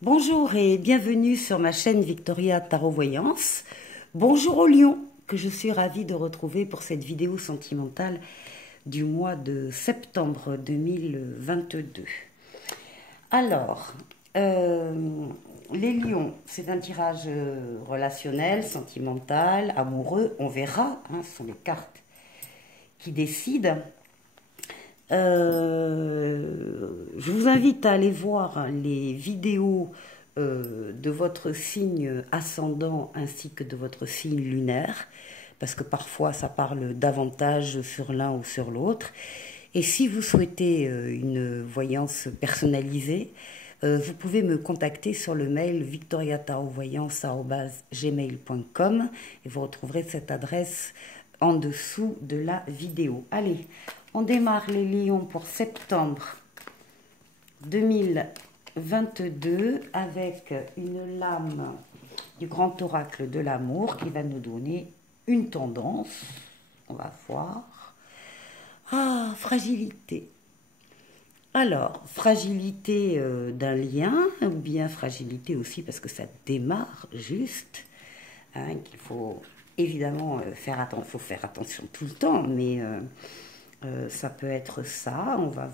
Bonjour et bienvenue sur ma chaîne Victoria Tarot Voyance. Bonjour aux lions que je suis ravie de retrouver pour cette vidéo sentimentale du mois de septembre 2022. Alors, les lions, c'est un tirage relationnel, sentimental, amoureux, on verra, ce sont les cartes qui décident. Je vous invite à aller voir les vidéos de votre signe ascendant ainsi que de votre signe lunaire, parce que parfois ça parle davantage sur l'un ou sur l'autre. Et si vous souhaitez une voyance personnalisée, vous pouvez me contacter sur le mail victoriatarovoyance@gmail.com et vous retrouverez cette adresse en dessous de la vidéo. Allez, on démarre les lions pour septembre 2022 avec une lame du grand oracle de l'amour qui va nous donner une tendance. On va voir. Ah, fragilité. Alors, fragilité d'un lien, ou bien fragilité aussi parce que ça démarre juste, qu'il faut évidemment faire attention, faut faire attention tout le temps, mais ça peut être ça. On va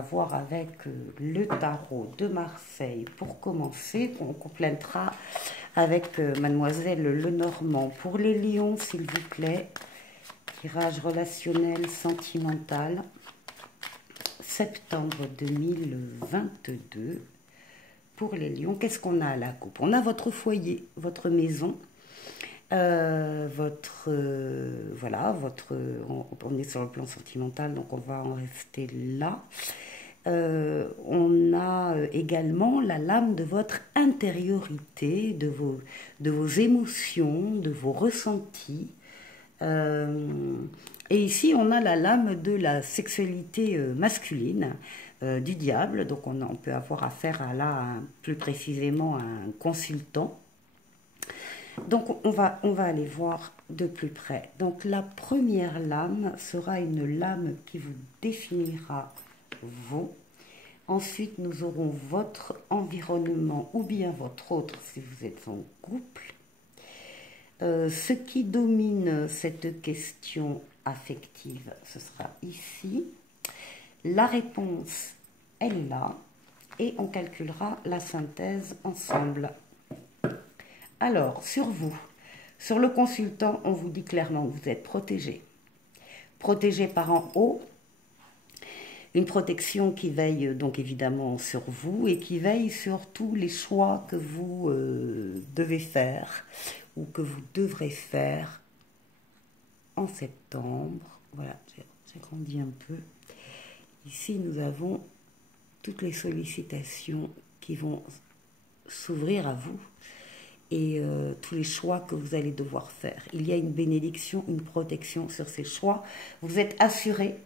voir avec le tarot de Marseille pour commencer. On complétera avec Mademoiselle Lenormand. Pour les lions, s'il vous plaît, tirage relationnel sentimental, septembre 2022. Pour les lions, qu'est-ce qu'on a à la coupe? On a votre foyer, votre maison, on est sur le plan sentimental, donc on va en rester là. On a également la lame de votre intériorité, de vos émotions, de vos ressentis. Et ici, on a la lame de la sexualité masculine, du diable. Donc, on peut avoir affaire plus précisément à un consultant. Donc, on va aller voir de plus près. Donc, la première lame sera une lame qui vous définira vous. Ensuite, nous aurons votre environnement ou bien votre autre si vous êtes en couple. Ce qui domine cette question affective, ce sera ici. La réponse est là et on calculera la synthèse ensemble. Alors, sur vous, sur le consultant, on vous dit clairement que vous êtes protégé. Protégé par en haut, une protection qui veille donc évidemment sur vous et qui veille sur tous les choix que vous devez faire ou que vous devrez faire en septembre. Voilà, j'ai grandi un peu. Ici, nous avons toutes les sollicitations qui vont s'ouvrir à vous et tous les choix que vous allez devoir faire. Il y a une bénédiction, une protection sur ces choix. Vous êtes assuré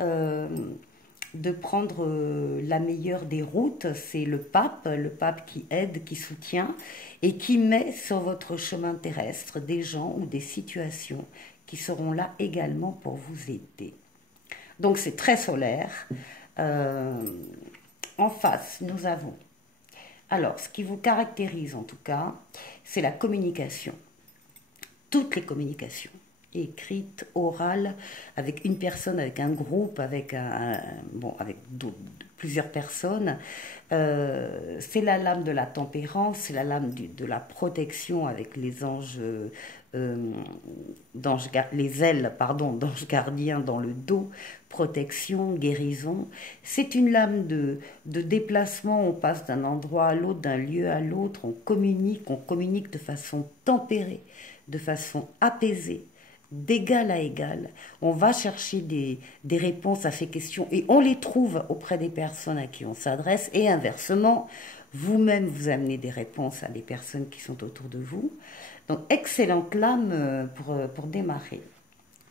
de prendre la meilleure des routes. C'est le pape qui aide, qui soutient et qui met sur votre chemin terrestre des gens ou des situations qui seront là également pour vous aider. Donc c'est très solaire. En face, nous avons, alors ce qui vous caractérise en tout cas, c'est la communication. Toutes les communications, écrites, orales, avec une personne, avec un groupe, avec plusieurs personnes. C'est la lame de la tempérance, c'est la lame de la protection avec les anges, les ailes, d'anges gardiens dans le dos, protection, guérison. C'est une lame de déplacement, on passe d'un endroit à l'autre, d'un lieu à l'autre, on communique de façon tempérée, de façon apaisée, d'égal à égal. On va chercher des réponses à ces questions et on les trouve auprès des personnes à qui on s'adresse et inversement, vous-même vous amenez des réponses à des personnes qui sont autour de vous. Donc, excellente lame pour démarrer.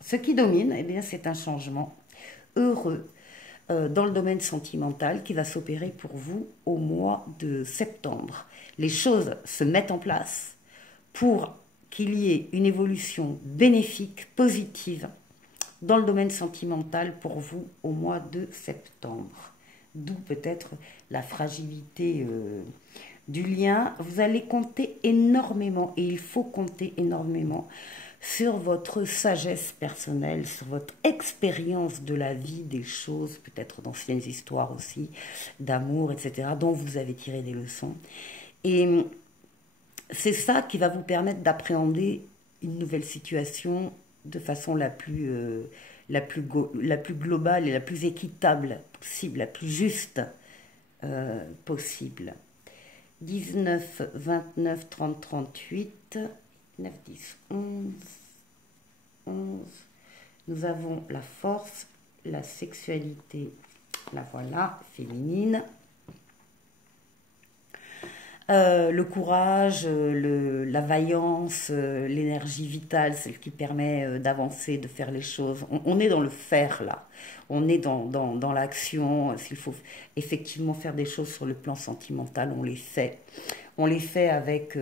Ce qui domine, eh bien, c'est un changement heureux dans le domaine sentimental qui va s'opérer pour vous au mois de septembre. Les choses se mettent en place pour qu'il y ait une évolution bénéfique, positive, dans le domaine sentimental pour vous au mois de septembre. d'où peut-être la fragilité du lien. Vous allez compter énormément, et il faut compter énormément sur votre sagesse personnelle, sur votre expérience de la vie, des choses, peut-être d'anciennes histoires aussi, d'amour, etc., dont vous avez tiré des leçons. Et c'est ça qui va vous permettre d'appréhender une nouvelle situation de façon la plus globale et la plus équitable possible, la plus juste possible. 19, 29, 30, 38, 9, 10, 11, 11. Nous avons la force, la sexualité, la voilà, féminine. Le courage, la vaillance, l'énergie vitale, celle qui permet d'avancer, de faire les choses. On est dans le faire là, on est dans l'action. S'il faut effectivement faire des choses sur le plan sentimental, on les fait. On les fait avec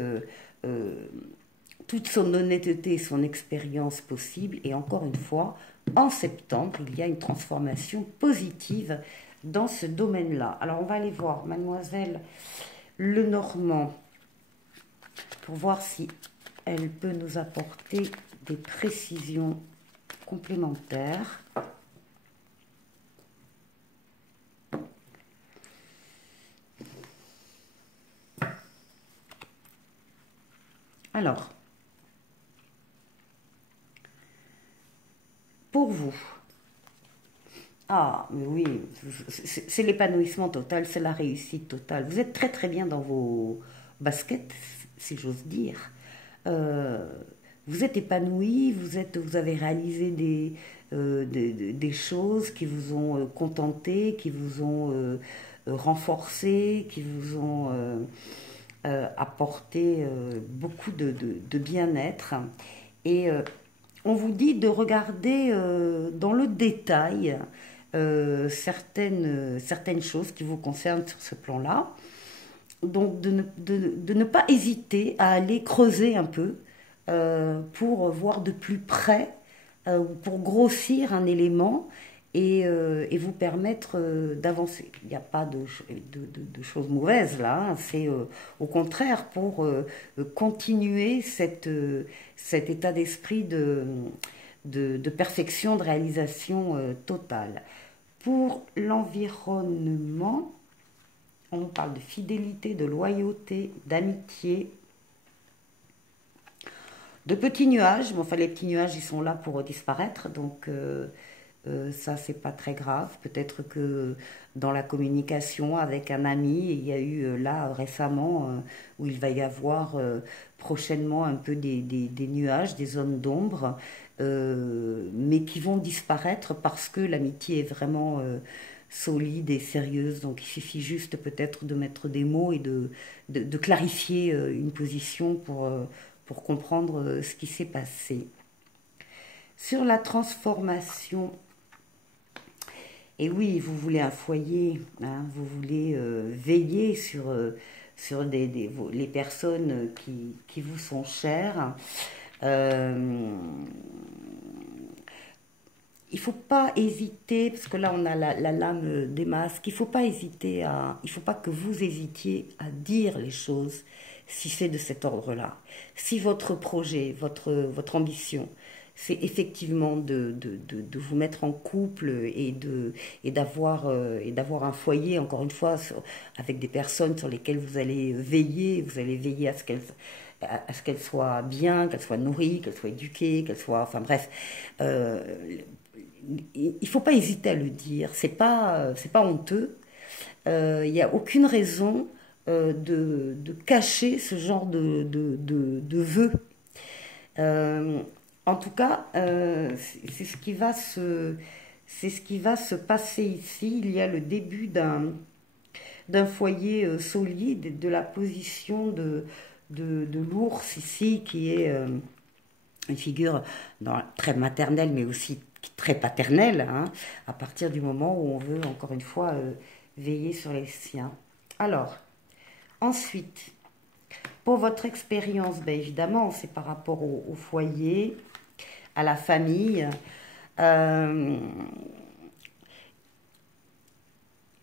toute son honnêteté et son expérience possible. Et encore une fois, en septembre, il y a une transformation positive dans ce domaine-là. Alors on va aller voir Mademoiselle Lenormand pour voir si elle peut nous apporter des précisions complémentaires. Alors, pour vous, ah, mais oui, c'est l'épanouissement total, c'est la réussite totale. Vous êtes très très bien dans vos baskets, si j'ose dire. Euh, vous êtes épanoui, vous avez réalisé des choses qui vous ont contenté, qui vous ont renforcé, qui vous ont apporté beaucoup de bien-être. Et on vous dit de regarder dans le détail certaines choses qui vous concernent sur ce plan-là. Donc de ne pas hésiter à aller creuser un peu pour voir de plus près, pour grossir un élément et vous permettre d'avancer. Il n'y a pas de choses mauvaises là, hein. C'est au contraire pour continuer cet état d'esprit de perfection, de réalisation totale. Pour l'environnement, on parle de fidélité, de loyauté, d'amitié, de petits nuages. Bon, enfin, les petits nuages, ils sont là pour disparaître, donc ça, c'est pas très grave. Peut-être que dans la communication avec un ami, il y a eu là récemment où il va y avoir prochainement un peu des nuages, des zones d'ombre, mais qui vont disparaître parce que l'amitié est vraiment solide et sérieuse. Donc il suffit juste peut-être de mettre des mots et de clarifier une position pour comprendre ce qui s'est passé. Sur la transformation, et oui, vous voulez un foyer, hein, vous voulez veiller sur les personnes qui vous sont chères. Il ne faut pas hésiter, parce que là on a la lame des masques, il ne faut pas que vous hésitiez à dire les choses si c'est de cet ordre-là. Si votre projet, votre ambition, c'est effectivement de vous mettre en couple et d'avoir un foyer, encore une fois, avec des personnes sur lesquelles vous allez veiller à ce qu'elles soient bien, qu'elles soient nourries, qu'elles soient éduquées, qu'elles soient... Enfin bref, il ne faut pas hésiter à le dire, c'est pas honteux, il n'y a aucune raison de cacher ce genre de vœux. En tout cas, c'est ce qui va se passer ici. Il y a le début d'un foyer solide, de la position de l'ours ici, qui est une figure très maternelle, mais aussi très paternelle, hein, à partir du moment où on veut, encore une fois, veiller sur les siens. Alors, ensuite, pour votre expérience, ben évidemment, c'est par rapport au foyer, à la famille.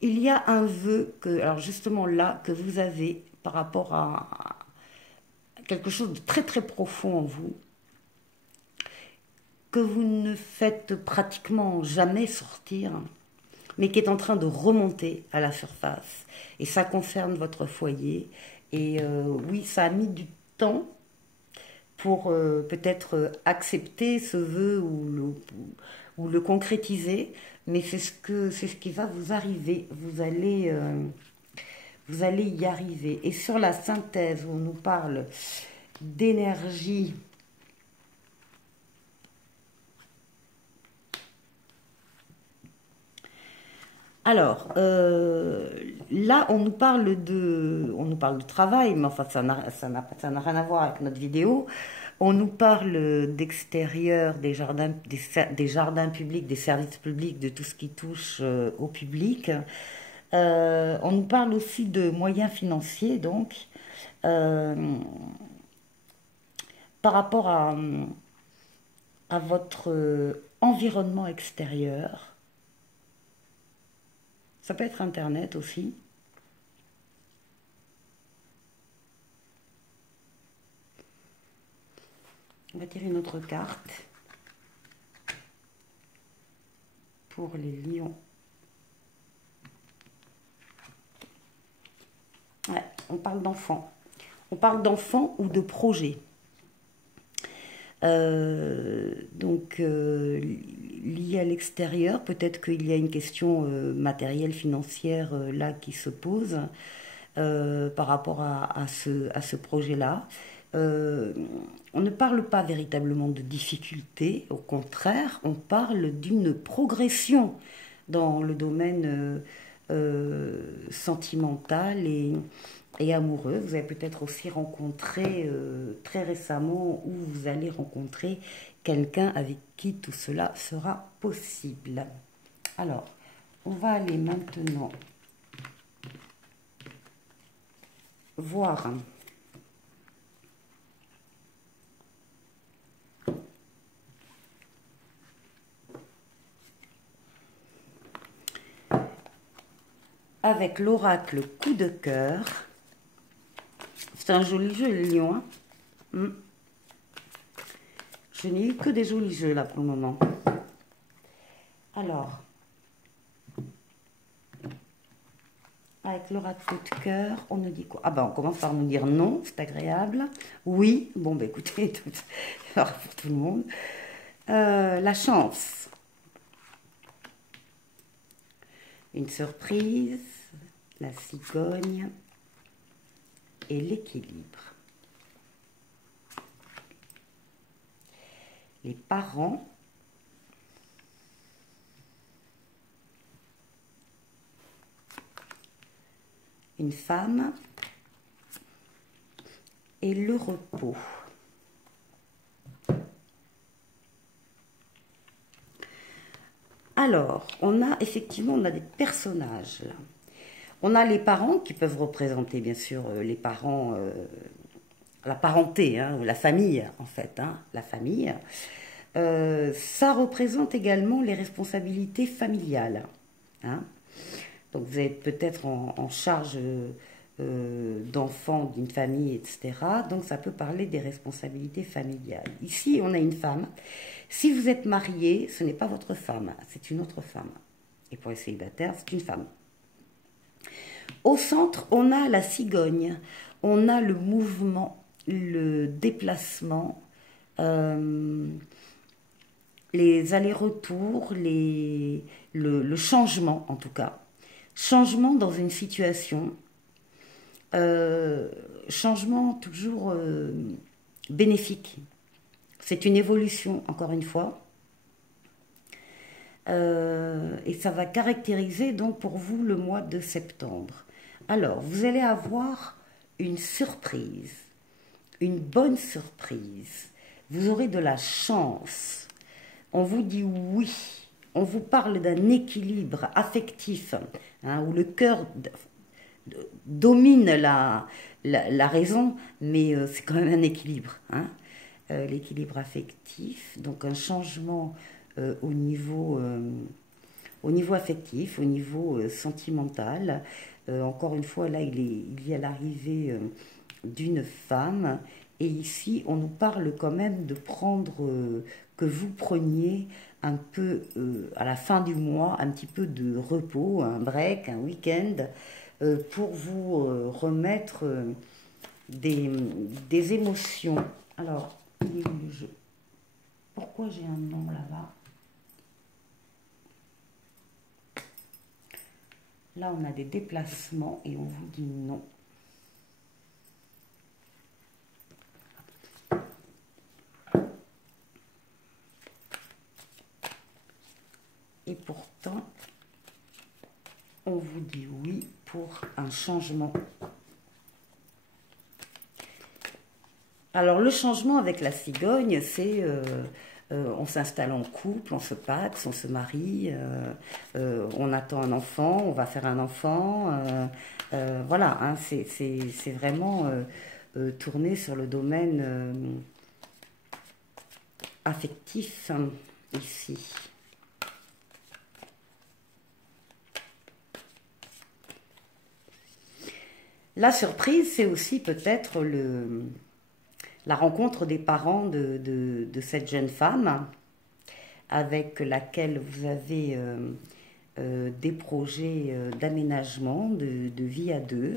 il y a un vœu que, alors justement là, que vous avez par rapport à quelque chose de très très profond en vous, que vous ne faites pratiquement jamais sortir, mais qui est en train de remonter à la surface. Et ça concerne votre foyer. Et oui, ça a mis du temps pour peut-être accepter ce vœu ou le concrétiser, mais c'est ce qui va vous arriver. Vous allez y arriver. Et sur la synthèse, où on nous parle d'énergie. Alors, là, on nous parle de travail, mais enfin, ça n'a rien à voir avec notre vidéo. On nous parle d'extérieur, des jardins publics, des services publics, de tout ce qui touche au public. On nous parle aussi de moyens financiers, donc, euh, par rapport à votre environnement extérieur. Ça peut être Internet aussi. On va tirer une autre carte pour les lions. Ouais, on parle d'enfants. On parle d'enfants ou de projets. Lié à l'extérieur, peut-être qu'il y a une question matérielle, financière là qui se pose par rapport à ce projet-là. On ne parle pas véritablement de difficulté, au contraire, on parle d'une progression dans le domaine sentimental et amoureux. Vous avez peut-être aussi rencontré très récemment ou vous allez rencontrer quelqu'un avec qui tout cela sera possible. Alors, on va aller maintenant voir avec l'oracle coup de cœur. C'est un joli jeu, les lions. Hein. Je n'ai eu que des jolis jeux là pour le moment. Alors, avec l'oracle coup de cœur, on nous dit quoi? Ah ben, on commence par nous dire non, c'est agréable. Oui, bon ben écoutez, alors, pour tout le monde. La chance. Une surprise, la cigogne et l'équilibre. Les parents. Une femme et le repos. Alors, on a des personnages là. On a les parents qui peuvent représenter bien sûr les parents, la parenté, hein, ou la famille en fait, hein, la famille. Ça représente également les responsabilités familiales. Hein. Donc vous êtes peut-être en charge d'enfants d'une famille, etc. Donc ça peut parler des responsabilités familiales. Ici, on a une femme. Si vous êtes marié, ce n'est pas votre femme, c'est une autre femme. Et pour les célibataires, c'est une femme. Au centre, on a la cigogne. On a le mouvement, le déplacement, les allers-retours, le changement en tout cas. Changement dans une situation, changement toujours bénéfique. C'est une évolution, encore une fois. Et ça va caractériser donc pour vous le mois de septembre. Alors, vous allez avoir une surprise, une bonne surprise. Vous aurez de la chance. On vous dit oui. On vous parle d'un équilibre affectif, hein, où le cœur domine la raison, mais c'est quand même un équilibre. Hein, l'équilibre affectif, donc un changement au niveau au niveau affectif, au niveau sentimental. Encore une fois, là, il y a l'arrivée d'une femme. Et ici, on nous parle quand même de prendre, que vous preniez un peu, à la fin du mois, un petit peu de repos, un break, un week-end, pour vous remettre des émotions. Alors, pourquoi j'ai un nom là-bas? Là, on a des déplacements et on vous dit non. Et pourtant, on vous dit oui pour un changement. Alors, le changement avec la cigogne, c'est on s'installe en couple, on se paxe, on se marie, on attend un enfant, on va faire un enfant. Voilà, hein, c'est vraiment tourné sur le domaine affectif, hein, ici. La surprise, c'est aussi peut-être la rencontre des parents de cette jeune femme avec laquelle vous avez des projets d'aménagement, de vie à deux.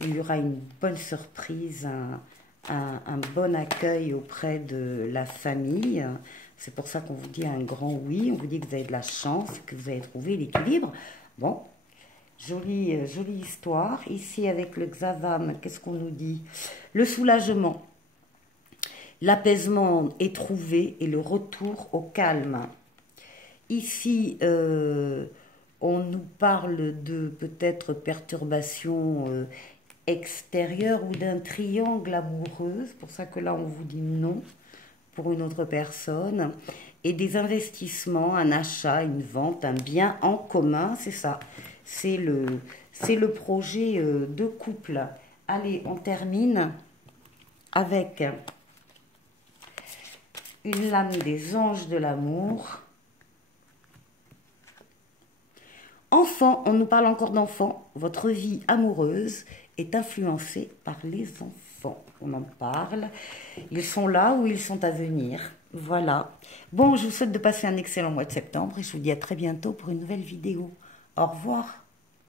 Il y aura une bonne surprise, un bon accueil auprès de la famille. C'est pour ça qu'on vous dit un grand oui, on vous dit que vous avez de la chance, que vous avez trouvé l'équilibre. Bon, jolie histoire. Ici, avec le Xavam, qu'est-ce qu'on nous dit? Le soulagement. L'apaisement est trouvé et le retour au calme. Ici, on nous parle de peut-être perturbation extérieure ou d'un triangle amoureux. C'est pour ça que là, on vous dit non pour une autre personne. Et des investissements, un achat, une vente, un bien en commun, c'est ça. C'est le projet de couple. Allez, on termine avec une lame des anges de l'amour. Enfant, on nous parle encore d'enfants. Votre vie amoureuse est influencée par les enfants. On en parle. Ils sont là ou ils sont à venir. Voilà. Bon, je vous souhaite de passer un excellent mois de septembre et je vous dis à très bientôt pour une nouvelle vidéo. Au revoir.